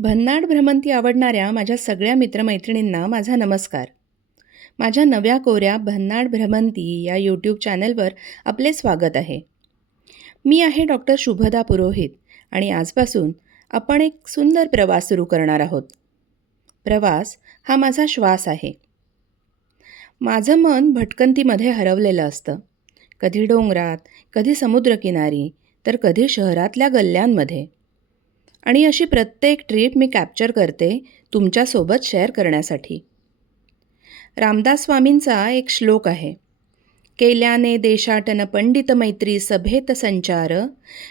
भन्नाड भ्रमंती आवडणाऱ्या माझ्या सगळ्या मित्रमैत्रिणींना माझा नमस्कार. माझ्या नव्या कोऱ्या भन्नाड भ्रमंती या यूट्यूब चॅनलवर आपले स्वागत आहे. मी आहे डॉक्टर शुभदा पुरोहित आणि आजपासून आपण एक सुंदर प्रवास सुरू करणार आहोत. प्रवास हा माझा श्वास आहे. माझं मन भटकंतीमध्ये हरवलेलं असतं. कधी डोंगरात कधी समुद्रकिनारी तर कधी शहरातल्या गल्ल्यांमध्ये. आणि अशी प्रत्येक ट्रीप मी कॅप्चर करते तुमच्यासोबत शेअर करण्यासाठी. रामदास स्वामींचा एक श्लोक आहे. केल्याने देशाटन पंडित मैत्री सभेत संचार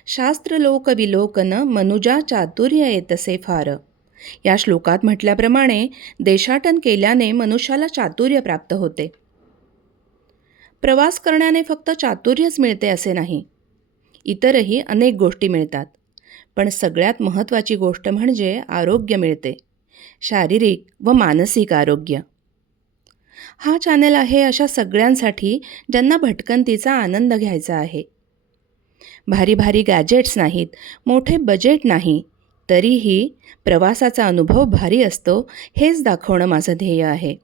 शास्त्रलोक विलोकन मनुजा चातुर्य येतसे फार. या श्लोकात म्हटल्याप्रमाणे देशाटन केल्याने मनुष्याला चातुर्य प्राप्त होते. प्रवास करण्याने फक्त चातुर्यच मिळते असे नाही. इतरही अनेक गोष्टी मिळतात. पण सगळ्यात महत्त्वाची गोष्ट म्हणजे आरोग्य मिळते. शारीरिक व मानसिक आरोग्य. हा चॅनल आहे अशा सगळ्यांसाठी ज्यांना भटकंतीचा आनंद घ्यायचा आहे. भारी भारी गॅजेट्स नाहीत मोठे बजेट नाही तरीही प्रवासाचा अनुभव भारी असतो हेच दाखवणं माझं ध्येय आहे.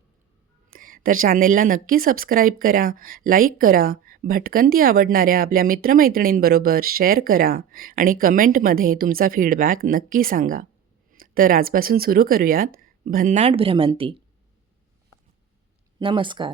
तर चॅनेलला नक्की सबस्क्राईब करा लाईक करा भटकंती आवडणाऱ्या आपल्या मित्रमैत्रिणींबरोबर शेअर करा आणि कमेंटमध्ये तुमचा फीडबॅक नक्की सांगा. तर आजपासून सुरू करूयात भन्नाट भ्रमंती. नमस्कार.